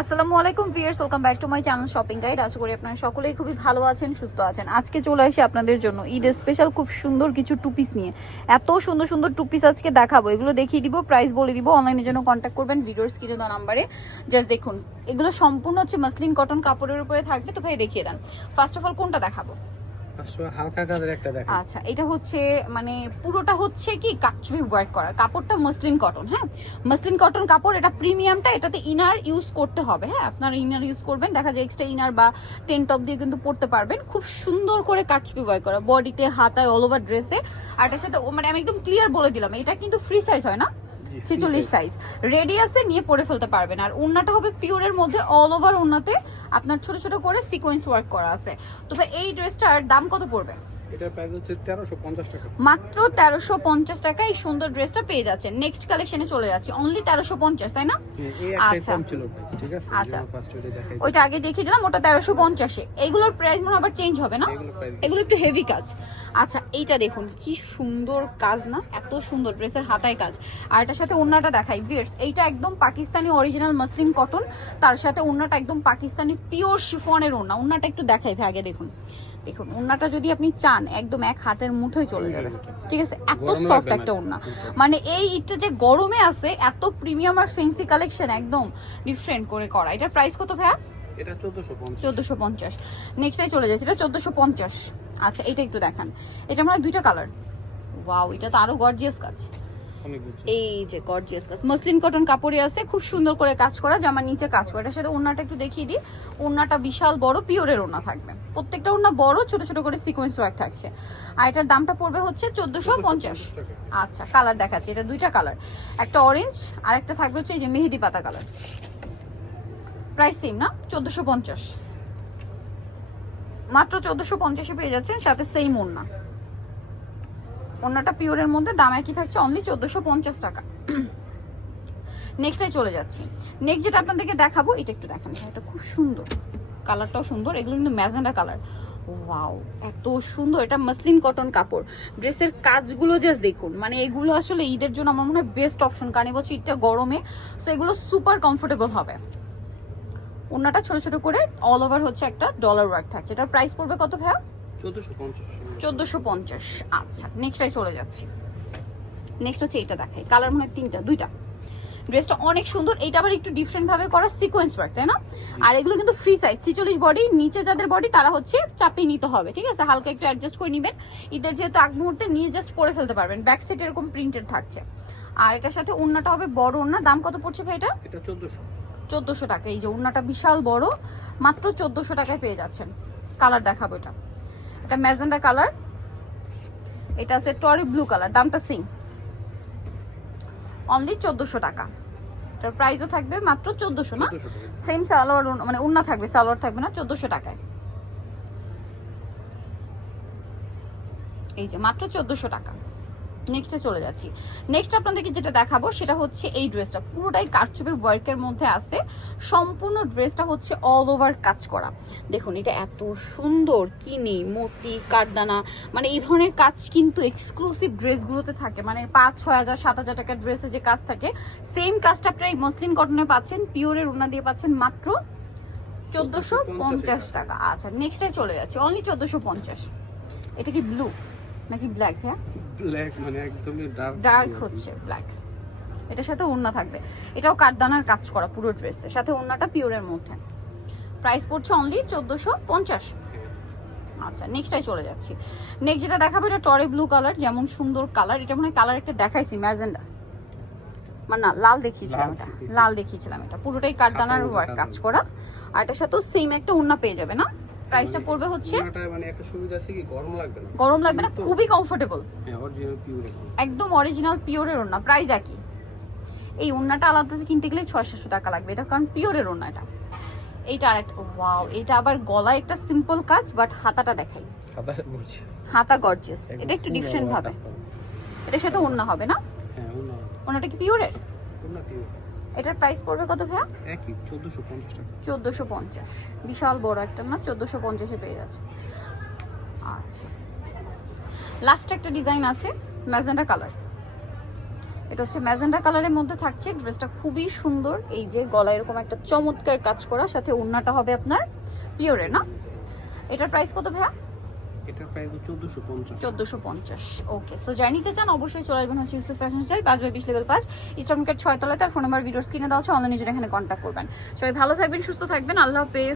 আসসালামু আলাইকুম viewers welcome back to my channel shopping guide. আশা করি আপনারা সকলেই খুবই ভালো আছেন, সুস্থ আছেন। আজকে চলে আসি আপনাদের জন্য ঈদ স্পেশাল খুব সুন্দর কিছু টু পিস নিয়ে। এত সুন্দর সুন্দর টু পিস আজকে দেখাবো। এগুলো দেখিয়ে দিব প্রাইস বলে দিব অনলাইনের জন্য কন্ট্যাক্ট করবেন ভিডিওর স্ক্রিনে দেওয়া নাম্বারে জাস্ট দেখুন, এগুলো সম্পূর্ণ হচ্ছে মাসলিন কটন কাপড়ের উপরে থাকবে। তো ভাই, দেখিয়ে দেন। ফার্স্ট অফ অল কোনটা দেখাবো? আচ্ছা এটা হচ্ছে মানে পুরোটা হচ্ছে কি কাটচুপি ওয়ার্ক করা। কাপড়টা মসলিন কটন হ্যাঁ? মসলিন কটন কাপড়, এটা প্রিমিয়ামটা এটাতে ইনার ইউজ করতে হবে হ্যাঁ? আপনারা ইনার ইউজ করবেন, দেখা যায় এক্সট্রা ইনার বা টেন টপ দিয়ে কিন্তু পড়তে পারবেন। খুব সুন্দর করে কাটচুপি ওয়ার্ক করা বডিতে হাতায় অল ওভার ড্রেসে আর এটার সাথে মানে আমি একদম ক্লিয়ার বলে দিলাম, এটা কিন্তু ফ্রি সাইজ হয় না? ছেচল্লিশ সাইজ রেডিয়াসে নিয়ে পরে ফেলতে পারবেন আর ওড়নাটা হবে পিওরের মধ্যে অল ওভার ওড়নাতে আপনার ছোট ছোট করে সিকোয়েন্স ওয়ার্ক করা আছে। তবে এই ড্রেসটার দাম কত পড়বে? এটার প্রাইস হচ্ছে তেরোশো পঞ্চাশ টাকা। মাত্র তেরোশো পঞ্চাশ টাকা এই সুন্দর ড্রেসটা পেয়ে যাচ্ছেন। নেক্সট কালেকশনে চলে যাচ্ছে। অনলি তেরোশো পঞ্চাশ তাই না? একটাই আচ্ছা। ঠিক আছে? আচ্ছা। ওইটা আগে দেখিয়ে দিলাম ওটা তেরোশো পঞ্চাশে। এগুলোর প্রাইস মনে হয় আবার চেঞ্জ হবে না? এগুলো একটু হেভি কাজ। আচ্ছা এইটা দেখুন কি সুন্দর কাজ না? এত সুন্দর ড্রেসের হাতায় কাজ। আর এটার সাথে ওড়নাটা দেখাই ভিয়ার্স এইটা একদম পাকিস্তানি অরিজিনাল মসলিন কটন তার সাথে ওড়নাটা একদম পাকিস্তানি পিওর শিফনের ওড়না। ওড়নাটা একটু দেখাই ভাই আগে দেখুন। দেখুন ওড়নাটা যদি আপনি চান একদম এক হাতের মুঠোয় চলে যাবে। ঠিক আছে? এত সফট একটা ওড়না। মানে এই ঈদটা যে গরমে আছে এত প্রিমিয়াম আর ফেন্সি কালেকশন একদম ডিফারেন্ট করে করা। এটার প্রাইস কত ভাইয়া? এটা চোদ্দশো পঞ্চাশ। চোদ্দোশো পঞ্চাশ। নেক্সটাই চলে যাচ্ছে এটা চোদ্দোশো পঞ্চাশ। আচ্ছা এটা একটু দেখান। এটা মনে হয় দুইটা কালার ওয়াও এটা তো আরও গর্জিয়াস কাজ। এই যে গর্জিয়াস কাজ। মসলিন কটন কাপড়ে আছে খুব সুন্দর করে কাজ করা জামার নিচে কাজ করা। এটার সাথে ওড়নাটা একটু দেখিয়ে দিই। ওড়নাটা বিশাল বড় পিওরের ওড়না থাকবে। প্রত্যেকটা ওড়না বড় ছোট ছোট করে সিকোয়েন্স ওয়ার্ক থাকছে। আর এটার দামটা পড়বে হচ্ছে চোদ্দোশো পঞ্চাশ। আচ্ছা কালার দেখাচ্ছি। এটা দুইটা কালার একটা অরেঞ্জ আর একটা থাকবে হচ্ছে এই যে মেহেদি পাতা কালার প্রাইস সেম না? চোদ্দোশো পঞ্চাশ। মাত্র চোদ্দোশো পঞ্চাশে পেয়ে যাচ্ছেন সাথে সেম ওড়না। ওড়নাটা পিওরের মধ্যে, দাম একই থাকছে অনলি চোদ্দোশো পঞ্চাশ টাকা। নেক্সটে চলে যাচ্ছি। নেক্সট যেটা আপনাদেরকে দেখাবো, এটা একটু দেখান এটা খুব সুন্দর। কালারটাও সুন্দর, এগুলো কিন্তু ম্যাজেন্ডা কালার ওয়াও এত সুন্দর, এটা মসলিন কটন কাপড়। ড্রেসের কাজগুলো জাস্ট দেখুন মানে এগুলো আসলে ঈদের জন্য আমার মনে হয় বেস্ট অপশন কারণ এবছর ঈদটা গরমে তো এগুলো সুপার কমফোর্টেবল হবে। ওড়নাটা ছোট ছোট করে অল ওভার হচ্ছে একটা ডলার ওয়ার্ক থাকছে। এটার প্রাইস পড়বে কত ভাইয়া? চোদ্দশো পঞ্চাশ। চোদ্দোশো পঞ্চাশ। আচ্ছা নেক্সটাই চলে যাচ্ছি। নেক্সট হচ্ছে এটা দেখাই। কালার মনে হয় তিনটা দুইটা। ড্রেসটা অনেক সুন্দর এটা আবার একটু ডিফারেন্ট ভাবে করা সিকোয়েন্স ওয়ার্ক তাই না? আর এগুলো কিন্তু ফ্রি সাইজ ছিচল্লিশ বডি নিচে যাদের বডি তারা হচ্ছে চাপিয়ে নিতে হবে ঠিক আছে? হালকা একটু অ্যাডজাস্ট করে নেবেন। ঈদের যেহেতু আগ মুহূর্তে নিয়ে জাস্ট পরে ফেলতে পারবেন ব্যাক সাইড এরকম প্রিন্টেড থাকছে। আর এটার সাথে ওড়নাটা হবে বড় ওড়না দাম কত পড়ছে ভাই এটা? এটা চোদ্দশো। চোদ্দোশো টাকা এই যে ওড়নাটা বিশাল বড় মাত্র চোদ্দোশো টাকায় পেয়ে যাচ্ছেন। কালার দেখাবো এটা। এটা ম্যাজেন্ডা কালার। এটা আছে টরি ব্লু কালার দামটা সেম অনলি চোদ্দোশো টাকা। এটার প্রাইসও থাকবে মাত্র চোদ্দোশো না? সেম সালোয়ার মানে উন্না থাকবে সালোয়ার থাকবে না চোদ্দোশো টাকায়। এই যে মাত্র চোদ্দোশো টাকা। নেক্সটে চলে যাচ্ছি। নেক্সট আপনাদেরকে যেটা দেখাবো, সেটা হচ্ছে এই ড্রেসটা পুরোটাই কারচুপি ওয়ার্কের মধ্যে আছে। সম্পূর্ণ ড্রেসটা হচ্ছে অল ওভার কাজ করা। দেখুন, এটা এত সুন্দর। কিনে, মতি কাঠদানা মানে এই ধরনের কাজ কিন্তু এক্সক্লুসিভ ড্রেসগুলোতে থাকে। মানে পাঁচ, ছয় হাজার, সাত হাজার টাকার ড্রেসে যে কাজ থাকে সেম কাজটা আপনারা এই মসলিন কটনে পাচ্ছেন পিওরের উন্না দিয়ে পাচ্ছেন মাত্র চোদ্দোশো পঞ্চাশ টাকা। আচ্ছা নেক্সটে চলে যাচ্ছি। অনলি চোদ্দোশো পঞ্চাশ। এটা কি ব্লু নাকি ব্ল্যাক হ্যাঁ? ব্ল্যাক মানে একদমই ডার্ক ডার্ক হচ্ছে ব্ল্যাক এটার সাথে ওড়না থাকবে। এটাও কাঠদানার কাজ করা পুরো ড্রেসের সাথে ওড়নাটা পিওরের মধ্যে। প্রাইস পড়ছে অনলি চোদ্দোশো পঞ্চাশ। আচ্ছা নেক্সটাই চলে যাচ্ছি। নেক্সট যেটা দেখাবো এটা টরে ব্লু কালার যেমন সুন্দর কালার এটা মনে হয় কালার একটা দেখাইছি ম্যাজেন্ডা মানে না লাল দেখিয়েছিলাম এটা। লাল দেখিয়েছিলাম এটা। পুরোটাই কাঠদানার ওয়ার্ক কাজ করা। আর এটার সাথেও সেম একটা ওড়না পেয়ে যাবে না? প্রাইসটা পড়বে হচ্ছে মানে একটা সুবিধা আছে কি? গরম লাগবে না? গরম লাগবে না খুবই কমফোর্টেবল হ্যাঁ একদম অরিজিনাল পিওরের ওড়না প্রাইস একই। এই ওড়নাটা আলাদা কিনতে গেলে ছয় সাতশো টাকা লাগবে এটা কারণ পিওরের ওড়না এটা। এইটা আর একটা ওয়াও এটা আবার গলায় একটা সিম্পল কাজ বাট হাতাটা দেখাই। হাতা গর্জেস এটা একটু ডিফারেন্ট ভাবে। এটার সাথে ওড়না হবে না? হ্যাঁ ওড়নাটা কি পিওরের ওনা পিওর এটার প্রাইস পড়বে কত ভাইয়া? একই চোদ্দশো পঞ্চাশ টাকা। চোদ্দোশো পঞ্চাশ। বিশাল বড় একটা না চোদ্দোশো পঞ্চাশে পেয়ে যাচ্ছে। আচ্ছা। লাস্ট একটা ডিজাইন আছে ম্যাজেন্ডা কালার এটা হচ্ছে ম্যাজেন্ডা কালারের মধ্যে থাকছে ড্রেসটা খুবই সুন্দর। এই যে গলায় এরকম একটা চমৎকার কাজ করা সাথে ওড়নাটা হবে আপনার পিওরে না? এটার প্রাইস কত ভাইয়া? এটার ওকে সো চান, অবশ্যই চলে আসবেন হচ্ছে বাই তলায় তার ফোন নাম্বার ভিডিওর স্ক্রিনে দেওয়া আছে অনলাইনে নিজের এখানে কন্ট্যাক্ট করবেন। সবাই ভালো থাকবেন, সুস্থ থাকবেন, আল্লাহ হাফেজ।